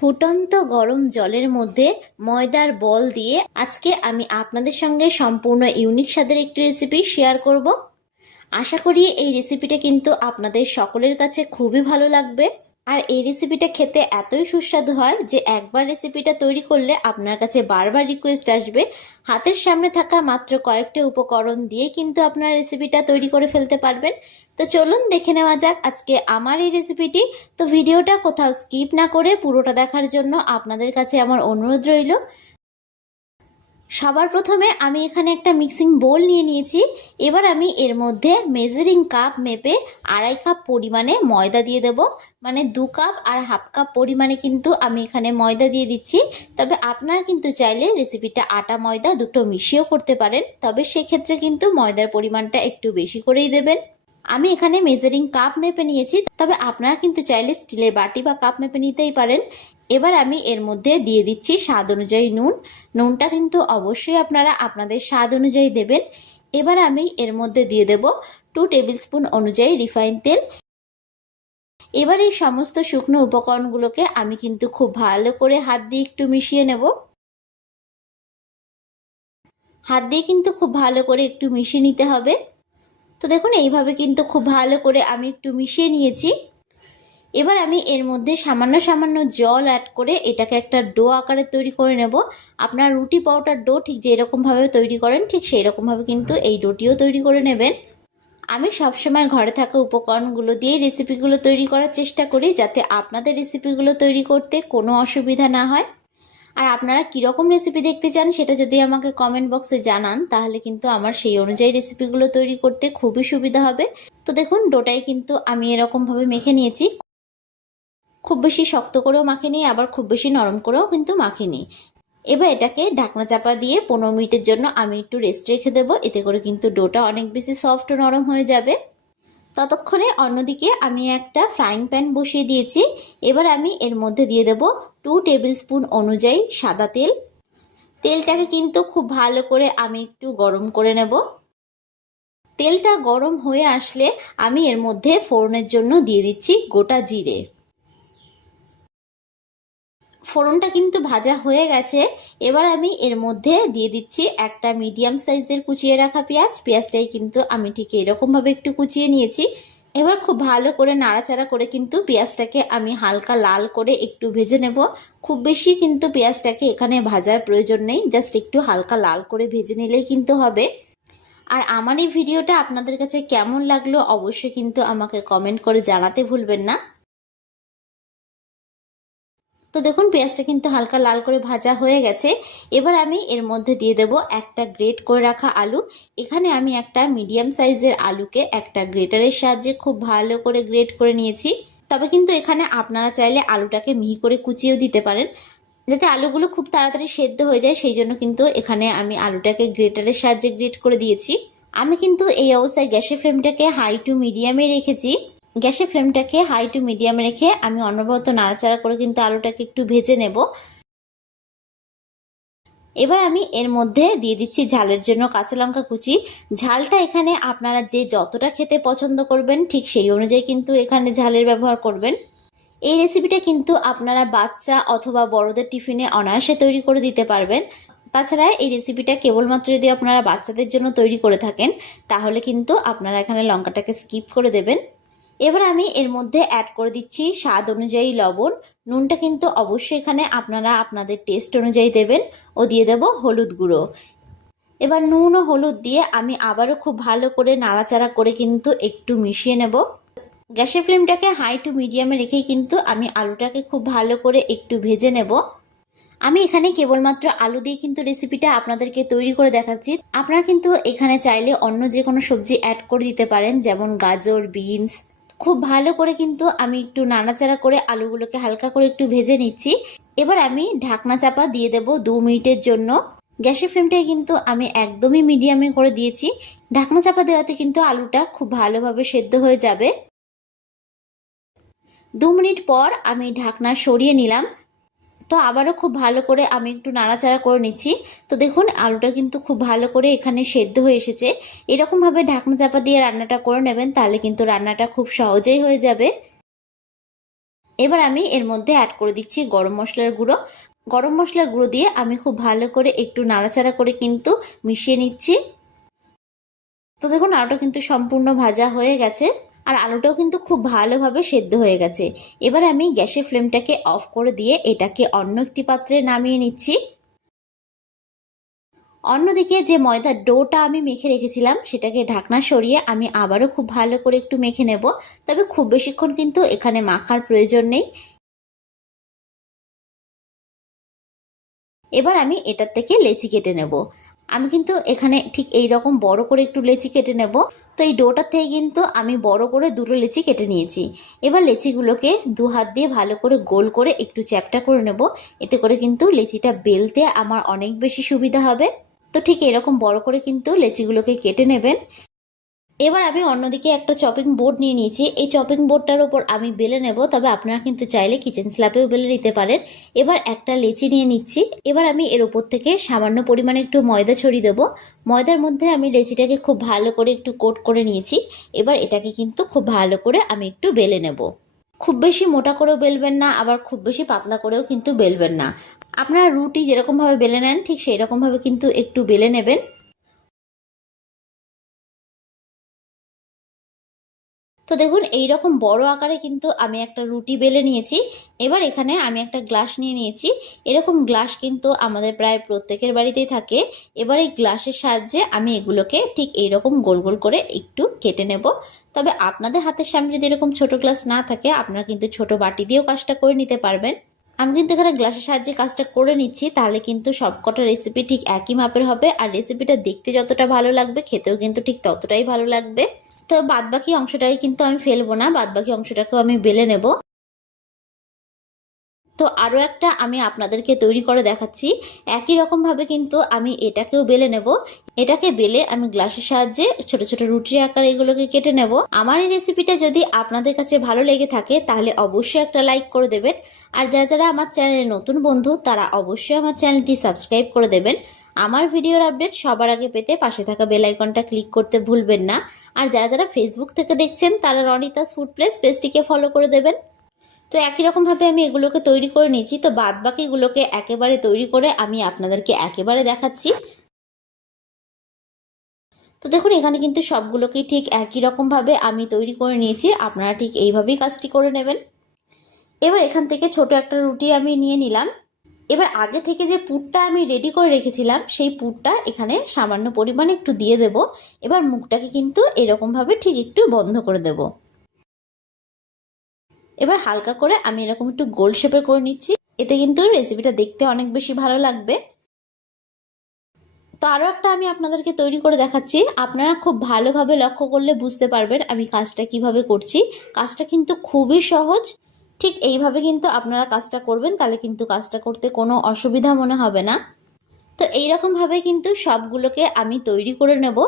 ফুটন্ত গরম জলের মধ্যে ময়দার বল দিয়ে আজকে আমি আপনাদের সঙ্গে সম্পূর্ণ ইউনিক স্বাদের একটি রেসিপি শেয়ার করব। আশা করি এই রেসিপিটা কিন্তু আপনাদের সকলের কাছে খুবই ভালো লাগবে। আর এই রেসিপিটা খেতে এতই সুস্বাদু হয় যে একবার রেসিপিটা তৈরি করলে আপনার কাছে বারবার রিকোয়েস্ট আসবে। হাতের সামনে থাকা মাত্র কয়েকটা উপকরণ দিয়ে কিন্তু আপনার রেসিপিটা তৈরি করে ফেলতে পারবেন। তো চলুন দেখে নেওয়া যাক আজকে আমার এই রেসিপিটি। তো ভিডিওটা কোথাও স্কিপ না করে পুরোটা দেখার জন্য আপনাদের কাছে আমার অনুরোধ রইল। সবার প্রথমে আমি এখানে একটা মিক্সিং বোল নিয়ে নিয়েছি। এবার আমি এর মধ্যে মেজারিং কাপ মেপে 2.5 কাপ পরিমাণে ময়দা দিয়ে দেব। মানে 2 কাপ আর হাফ কাপ পরিমাণে কিন্তু আমি এখানে ময়দা দিয়ে দিচ্ছি। তবে আপনারা কিন্তু চাইলে রেসিপিটা আটা ময়দা দুটো মিশিয়েও করতে পারেন, তবে সেক্ষেত্রে কিন্তু ময়দার পরিমাণটা একটু বেশি করেই দেবেন। আমি এখানে মেজারিং কাপ মেপে নিয়েছি, তবে আপনারা কিন্তু চাইলে স্টিলের বাটি বা কাপ মেপে নিতেই পারেন। এবার আমি এর মধ্যে দিয়ে দিচ্ছি স্বাদ অনুযায়ী নুন। নুনটা কিন্তু অবশ্যই আপনারা আপনাদের স্বাদ অনুযায়ী দেবেন। এবার আমি এর মধ্যে দিয়ে দেব 2 টেবিল স্পুন অনুযায়ী রিফাইন তেল। এবার এই সমস্ত শুকনো উপকরণগুলোকে আমি কিন্তু খুব ভালো করে হাত দিয়ে একটু মিশিয়ে নেব। হাত দিয়ে কিন্তু খুব ভালো করে একটু মিশিয়ে নিতে হবে। তো দেখুন এইভাবে কিন্তু খুব ভালো করে আমি একটু মিশিয়ে নিয়েছি। এবার আমি এর মধ্যে সামান্য সামান্য জল অ্যাড করে এটাকে একটা ডো আকারে তৈরি করে নেব। আপনার রুটি পাউডার ডো ঠিক যেরকমভাবে তৈরি করেন ঠিক সেই রকমভাবে কিন্তু এই ডোটিও তৈরি করে নেবেন। আমি সবসময় ঘরে থাকা উপকরণগুলো দিয়ে রেসিপিগুলো তৈরি করার চেষ্টা করি, যাতে আপনাদের রেসিপিগুলো তৈরি করতে কোনো অসুবিধা না হয়। আর আপনারা কীরকম রেসিপি দেখতে চান সেটা যদি আমাকে কমেন্ট বক্সে জানান, তাহলে কিন্তু আমার সেই অনুযায়ী রেসিপিগুলো তৈরি করতে খুবই সুবিধা হবে। তো দেখুন ডোটাই কিন্তু আমি এরকমভাবে মেখে নিয়েছি। খুব বেশি শক্ত করেও মাখিনি, আবার খুব বেশি নরম করেও কিন্তু মাখিনি। এবার এটাকে ঢাকনা চাপা দিয়ে 15 মিনিটের জন্য আমি একটু রেস্ট রেখে দেবো। এতে করে কিন্তু ডোটা অনেক বেশি সফট ও নরম হয়ে যাবে। ততক্ষণে অন্যদিকে আমি একটা ফ্রাইং প্যান বসিয়ে দিয়েছি। এবার আমি এর মধ্যে দিয়ে দেব 2 টেবিল স্পুন অনুযায়ী সাদা তেল। তেলটাকে কিন্তু খুব ভালো করে আমি একটু গরম করে নেব। তেলটা গরম হয়ে আসলে আমি এর মধ্যে ফোড়নের জন্য দিয়ে দিচ্ছি গোটা জিরে। ফোড়নটা কিন্তু ভাজা হয়ে গেছে। এবার আমি এর মধ্যে দিয়ে দিচ্ছি একটা মিডিয়াম সাইজের কুচিয়ে রাখা পেঁয়াজ। পেঁয়াজটাই কিন্তু আমি ঠিক এরকমভাবে একটু কুচিয়ে নিয়েছি। এবার খুব ভালো করে নাড়াচাড়া করে কিন্তু পেঁয়াজটাকে আমি হালকা লাল করে একটু ভেজে নেব। খুব বেশি কিন্তু পেঁয়াজটাকে এখানে ভাজার প্রয়োজন নেই, জাস্ট একটু হালকা লাল করে ভেজে নিলেই কিন্তু হবে। আর আমার এই ভিডিওটা আপনাদের কাছে কেমন লাগলো অবশ্যই কিন্তু আমাকে কমেন্ট করে জানাতে ভুলবেন না। তো দেখুন পেঁয়াজটা কিন্তু হালকা লাল করে ভাজা হয়ে গেছে। এবার আমি এর মধ্যে দিয়ে দেব একটা গ্রেট করে রাখা আলু। এখানে আমি একটা মিডিয়াম সাইজের আলুকে একটা গ্রেটারের সাহায্যে খুব ভালো করে গ্রেট করে নিয়েছি। তবে কিন্তু এখানে আপনারা চাইলে আলুটাকে মিহি করে কুচিয়েও দিতে পারেন, যাতে আলুগুলো খুব তাড়াতাড়ি সেদ্ধ হয়ে যায়। সেই জন্য কিন্তু এখানে আমি আলুটাকে গ্রেটারের সাহায্যে গ্রেট করে দিয়েছি। আমি কিন্তু এই অবস্থায় গ্যাসের ফ্লেমটাকে হাই টু মিডিয়ামে রেখেছি। গ্যাসের ফ্লেমটাকে হাই টু মিডিয়াম রেখে আমি অনবরত নাড়াচাড়া করে কিন্তু আলুটাকে একটু ভেজে নেব। এবার আমি এর মধ্যে দিয়ে দিচ্ছি ঝালের জন্য কাঁচা লঙ্কা কুচি। ঝালটা এখানে আপনারা যে যতটা খেতে পছন্দ করবেন ঠিক সেই অনুযায়ী কিন্তু এখানে ঝালের ব্যবহার করবেন। এই রেসিপিটা কিন্তু আপনারা বাচ্চা অথবা বড়দের টিফিনে অনায়াসে তৈরি করে দিতে পারবেন। তাছাড়া এই রেসিপিটা কেবলমাত্র যদি আপনারা বাচ্চাদের জন্য তৈরি করে থাকেন, তাহলে কিন্তু আপনারা এখানে লঙ্কাটাকে স্কিপ করে দেবেন। এবার আমি এর মধ্যে অ্যাড করে দিচ্ছি স্বাদ অনুযায়ী লবণ। নুনটা কিন্তু অবশ্যই এখানে আপনারা আপনাদের টেস্ট অনুযায়ী দেবেন। ও দিয়ে দেব হলুদ গুঁড়ো। এবার নুন ও হলুদ দিয়ে আমি আবারও খুব ভালো করে নাড়াচাড়া করে কিন্তু একটু মিশিয়ে নেব। গ্যাসের ফ্লেমটাকে হাই টু মিডিয়ামে রেখেই কিন্তু আমি আলুটাকে খুব ভালো করে একটু ভেজে নেব। আমি এখানে কেবলমাত্র আলু দিয়ে কিন্তু রেসিপিটা আপনাদেরকে তৈরি করে দেখাচ্ছি। আপনারা কিন্তু এখানে চাইলে অন্য যে কোনো সবজি অ্যাড করে দিতে পারেন, যেমন গাজর, বিনস। খুব ভালো করে কিন্তু আমি একটু নাড়াচাড়া করে আলুগুলোকে হালকা করে একটু ভেজে নিচ্ছি। এবার আমি ঢাকনা চাপা দিয়ে দেব 2 মিনিটের জন্য। গ্যাসের ফ্লেমটাই কিন্তু আমি একদমই মিডিয়ামে করে দিয়েছি। ঢাকনা চাপা দেওয়াতে কিন্তু আলুটা খুব ভালোভাবে সেদ্ধ হয়ে যাবে। 2 মিনিট পর আমি ঢাকনা সরিয়ে নিলাম। তো আবারও খুব ভালো করে আমি একটু নাড়াচাড়া করে নিচ্ছি। তো দেখুন আলুটা কিন্তু খুব ভালো করে এখানে সেদ্ধ হয়ে এসেছে। এরকমভাবে ঢাকনা চাপা দিয়ে রান্নাটা করে নেবেন, তাহলে কিন্তু রান্নাটা খুব সহজেই হয়ে যাবে। এবার আমি এর মধ্যে অ্যাড করে দিচ্ছি গরম মশলার গুঁড়ো। গরম মশলার গুঁড়ো দিয়ে আমি খুব ভালো করে একটু নাড়াচাড়া করে কিন্তু মিশিয়ে নিচ্ছি। তো দেখুন আলুটা কিন্তু সম্পূর্ণ ভাজা হয়ে গেছে, আর আলুটাও কিন্তু খুব ভালোভাবে সেদ্ধ হয়ে গেছে। এবার আমি গ্যাসের ফ্লেমটাকে অফ করে দিয়ে এটাকে অন্য একটি পাত্রে নামিয়ে নিচ্ছি। অন্যদিকে যে ময়দার ডোটা আমি মেখে রেখেছিলাম সেটাকে ঢাকনা সরিয়ে আমি আবারও খুব ভালো করে একটু মেখে নেব। তবে খুব বেশিক্ষণ কিন্তু এখানে মাখার প্রয়োজন নেই। এবার আমি এটার থেকে লেচি কেটে নেব। আমি কিন্তু এখানে ঠিক এই রকম বড় করে একটু লেচি কেটে নেব। তো এই ডোটার থেকে কিন্তু আমি বড় করে দুটো লেচি কেটে নিয়েছি। এবার লেচিগুলোকে দু হাত দিয়ে ভালো করে গোল করে একটু চ্যাপ্টা করে নেব। এতে করে কিন্তু লেচিটা বেলতে আমার অনেক বেশি সুবিধা হবে। তো ঠিক এরকম বড় করে কিন্তু লেচিগুলোকে কেটে নেবেন। এবার আমি অন্যদিকে একটা চপিং বোর্ড নিয়ে নিয়েছি। এই চপিং বোর্ডটার উপর আমি বেলে নেব, তবে আপনারা কিন্তু চাইলে কিচেন স্ল্যাপেও বেলে নিতে পারেন। এবার একটা লেচি নিয়ে নিচ্ছি। এবার আমি এর উপর থেকে সামান্য পরিমাণে একটু ময়দা ছড়িয়ে দেবো। ময়দার মধ্যে আমি লেচিটাকে খুব ভালো করে একটু কোট করে নিয়েছি। এবার এটাকে কিন্তু খুব ভালো করে আমি একটু বেলে নেব। খুব বেশি মোটা করেও বেলবেন না, আবার খুব বেশি পাতলা করেও কিন্তু বেলবেন না। আপনারা রুটি যেরকমভাবে বেলে নেন ঠিক সেই রকমভাবে কিন্তু একটু বেলে নেবেন। তো দেখুন এই রকম বড় আকারে কিন্তু আমি একটা রুটি বেলে নিয়েছি। এবার এখানে আমি একটা গ্লাস নিয়ে নিয়েছি। এরকম গ্লাস কিন্তু আমাদের প্রায় প্রত্যেকের বাড়িতেই থাকে। এবার এই গ্লাসের সাহায্যে আমি এগুলোকে ঠিক এইরকম গোল গোল করে একটু কেটে নেব। তবে আপনাদের হাতের সামনে যদি এরকম ছোট গ্লাস না থাকে আপনারা কিন্তু ছোট বাটি দিয়েও কাজটা করে নিতে পারবেন। আমি কিন্তু এখানে গ্লাসের সাহায্যে কাজটা করে নিচ্ছি, তাহলে কিন্তু সবকটা রেসিপি ঠিক একই মাপের হবে, আর রেসিপিটা দেখতে যতটা ভালো লাগবে খেতেও কিন্তু ঠিক ততটাই ভালো লাগবে। তো বাদবাকি অংশটাকে কিন্তু আমি ফেলবো না, বাদবাকি অংশটাকেও আমি বেলে নেব। তো আরও একটা আমি আপনাদেরকে তৈরি করে দেখাচ্ছি। একই রকমভাবে কিন্তু আমি এটাকেও বেলে নেব। এটাকে বেলে আমি গ্লাসের সাহায্যে ছোট ছোট রুটির আকারে এগুলোকে কেটে নেব। আমার এই রেসিপিটা যদি আপনাদের কাছে ভালো লেগে থাকে তাহলে অবশ্যই একটা লাইক করে দেবেন। আর যারা যারা আমার চ্যানেলে নতুন বন্ধু তারা অবশ্যই আমার চ্যানেলটি সাবস্ক্রাইব করে দেবেন। আমার ভিডিওর আপডেট সবার আগে পেতে পাশে থাকা বেল আইকনটা ক্লিক করতে ভুলবেন না। আর যারা যারা ফেসবুক থেকে দেখছেন তারা রনিতাস ফুড প্লেস পেজটিকে ফলো করে দেবেন। তো একই রকমভাবে আমি এগুলোকে তৈরি করে নিয়েছি। তো বাদ বাকিগুলোকে একেবারে তৈরি করে আমি আপনাদেরকে একেবারে দেখাচ্ছি। তো দেখুন এখানে কিন্তু সবগুলোকেই ঠিক একই রকমভাবে আমি তৈরি করে নিয়েছি। আপনারা ঠিক এইভাবেই কাজটি করে নেবেন। এবার এখান থেকে ছোট একটা রুটি আমি নিয়ে নিলাম। এবার আগে থেকে যে পুরটা আমি রেডি করে রেখেছিলাম সেই পুরটা এখানে সামান্য পরিমাণে একটু দিয়ে দেব। এবার মুখটাকে কিন্তু এরকমভাবে ঠিক একটু বন্ধ করে দেব। এবার হালকা করে আমি এরকম একটু গোল শেপের করে নিচ্ছি। এতে কিন্তু রেসিপিটা দেখতে অনেক বেশি ভালো লাগবে। তো আরও একটা আমি আপনাদেরকে তৈরি করে দেখাচ্ছি। আপনারা খুব ভালোভাবে লক্ষ্য করলে বুঝতে পারবেন আমি কাজটা কিভাবে করছি। কাজটা কিন্তু খুবই সহজ। ঠিক এইভাবে কিন্তু আপনারা কাজটা করবেন, তাহলে কিন্তু কাজটা করতে কোনো অসুবিধা মনে হবে না। তো এইরকমভাবে কিন্তু সবগুলোকে আমি তৈরি করে নেব।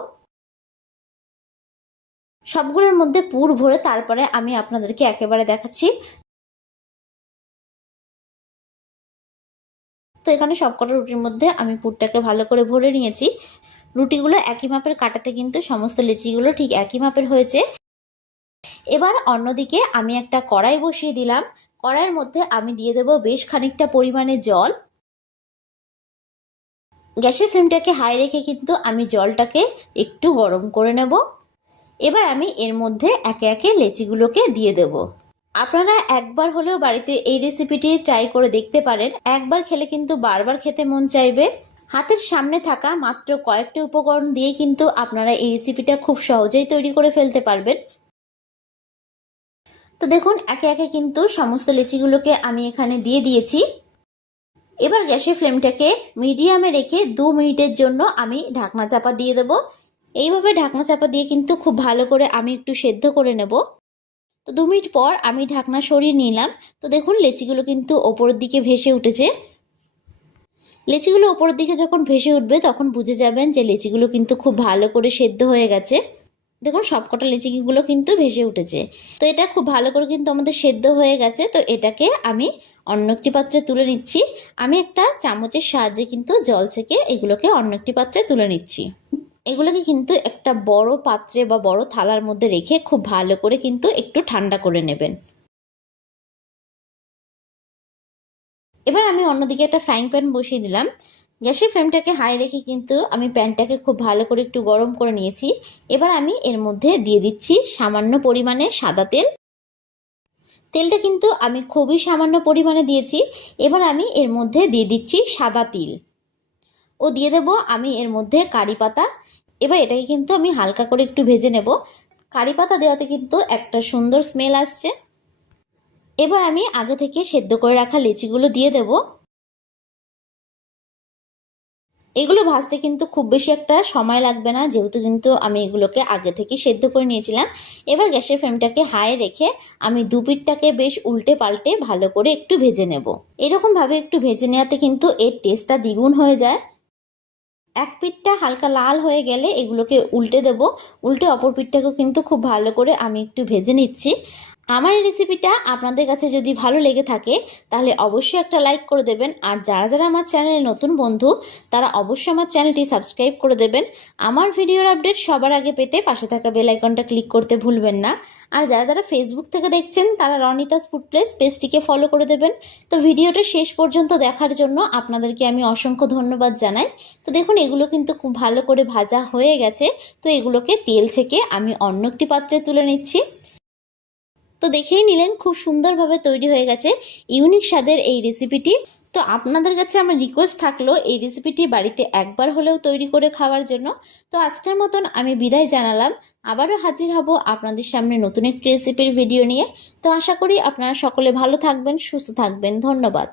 সবগুলোর মধ্যে পুর ভরে তারপরে আমি আপনাদেরকে একেবারে দেখাচ্ছি। তো এখানে সবকটা রুটির মধ্যে আমি পুরটাকে ভালো করে ভরে নিয়েছি। রুটিগুলো একই মাপের কাটাতে কিন্তু সমস্ত লেচিগুলো ঠিক একই মাপের হয়েছে। এবার অন্যদিকে আমি একটা কড়াই বসিয়ে দিলাম। কড়াইয়ের মধ্যে আমি দিয়ে দেব বেশ খানিকটা পরিমাণে জল। গ্যাসের ফ্লেমটাকে হাই রেখে কিন্তু আমি জলটাকে একটু গরম করে নেব। এবার আমি এর মধ্যে একে একে লেচিগুলোকে দিয়ে দেব। আপনারা একবার হলেও বাড়িতে এই রেসিপিটি ট্রাই করে দেখতে পারেন। একবার খেলে কিন্তু বারবার খেতে মন চাইবে। হাতের সামনে থাকা মাত্র কয়েকটি উপকরণ দিয়ে কিন্তু আপনারা এই রেসিপিটা খুব সহজেই তৈরি করে ফেলতে পারবেন। তো দেখুন একে একে কিন্তু সমস্ত লেচিগুলোকে আমি এখানে দিয়ে দিয়েছি। এবার গ্যাসের ফ্লেমটাকে মিডিয়ামে রেখে 2 মিনিটের জন্য আমি ঢাকনা চাপা দিয়ে দেব। এইভাবে ঢাকনা চাপা দিয়ে কিন্তু খুব ভালো করে আমি একটু সেদ্ধ করে নেব। তো 2 মিনিট পর আমি ঢাকনা সরিয়ে নিলাম। তো দেখুন লেচিগুলো কিন্তু ওপরের দিকে ভেসে উঠেছে। লেচিগুলো ওপরের দিকে যখন ভেসে উঠবে তখন বুঝে যাবেন যে লেচিগুলো কিন্তু খুব ভালো করে সেদ্ধ হয়ে গেছে। দেখুন সবকটা লেচিগুলো কিন্তু ভেসে উঠেছে। তো এটা খুব ভালো করে কিন্তু আমাদের সেদ্ধ হয়ে গেছে। তো এটাকে আমি অন্য একটি পাত্রে তুলে নিচ্ছি। আমি একটা চামচের সাহায্যে কিন্তু জল ছেঁকে এগুলোকে অন্য একটি পাত্রে তুলে নিচ্ছি। এগুলোকে কিন্তু একটা বড় পাত্রে বা বড় থালার মধ্যে রেখে খুব ভালো করে কিন্তু একটু ঠান্ডা করে নেবেন। এবার আমি অন্যদিকে একটা ফ্রাইং প্যান বসিয়ে দিলাম। গ্যাসের ফ্লেমটাকে হাই রেখে কিন্তু আমি প্যানটাকে খুব ভালো করে একটু গরম করে নিয়েছি। এবার আমি এর মধ্যে দিয়ে দিচ্ছি সামান্য পরিমাণে সাদা তেল। তেলটা কিন্তু আমি খুবই সামান্য পরিমাণে দিয়েছি। এবার আমি এর মধ্যে দিয়ে দিচ্ছি সাদা তিল ও দিয়ে দেব আমি এর মধ্যে কারি পাতা। এবার এটাকে কিন্তু আমি হালকা করে একটু ভেজে নেব। কারি পাতা দেওয়াতে কিন্তু একটা সুন্দর স্মেল আসছে। এবার আমি আগে থেকে সেদ্ধ করে রাখা লিচিগুলো দিয়ে দেব। এগুলো ভাজতে কিন্তু খুব বেশি একটা সময় লাগবে না, যেহেতু কিন্তু আমি এগুলোকে আগে থেকে সেদ্ধ করে নিয়েছিলাম। এবার গ্যাসের ফ্লেমটাকে হাই রেখে আমি দুপিঠটাকে বেশ উল্টে পাল্টে ভালো করে একটু ভেজে নেব। এরকমভাবে একটু ভেজে নেওয়াতে কিন্তু এর টেস্টটা দ্বিগুণ হয়ে যায়। এক পিঠটা হালকা লাল হয়ে গেলে এগুলোকে উল্টে দেব। উল্টে অপর পিঠটাকেও কিন্তু খুব ভালো করে আমি একটু ভেজে নিচ্ছি। আমার এই রেসিপিটা আপনাদের কাছে যদি ভালো লেগে থাকে তাহলে অবশ্যই একটা লাইক করে দেবেন। আর যারা যারা আমার চ্যানেলে নতুন বন্ধু তারা অবশ্যই আমার চ্যানেলটি সাবস্ক্রাইব করে দেবেন। আমার ভিডিওর আপডেট সবার আগে পেতে পাশে থাকা বেল আইকনটা ক্লিক করতে ভুলবেন না। আর যারা যারা ফেসবুক থেকে দেখছেন তারা রনিতাস ফুড প্লেস পেজটিকে ফলো করে দেবেন। তো ভিডিওটা শেষ পর্যন্ত দেখার জন্য আপনাদেরকে আমি অসংখ্য ধন্যবাদ জানাই। তো দেখুন এগুলো কিন্তু খুব ভালো করে ভাজা হয়ে গেছে। তো এগুলোকে তেল থেকে আমি অন্য একটি পাত্রে তুলে নিচ্ছি। তো দেখেই নিলেন খুব সুন্দরভাবে তৈরি হয়ে গেছে ইউনিক স্বাদের এই রেসিপিটি। তো আপনাদের কাছে আমার রিকোয়েস্ট থাকলো এই রেসিপিটি বাড়িতে একবার হলেও তৈরি করে খাওয়ার জন্য। তো আজকের মতন আমি বিদায় জানালাম। আবারও হাজির হব আপনাদের সামনে নতুন একটি রেসিপির ভিডিও নিয়ে। তো আশা করি আপনারা সকলে ভালো থাকবেন, সুস্থ থাকবেন। ধন্যবাদ।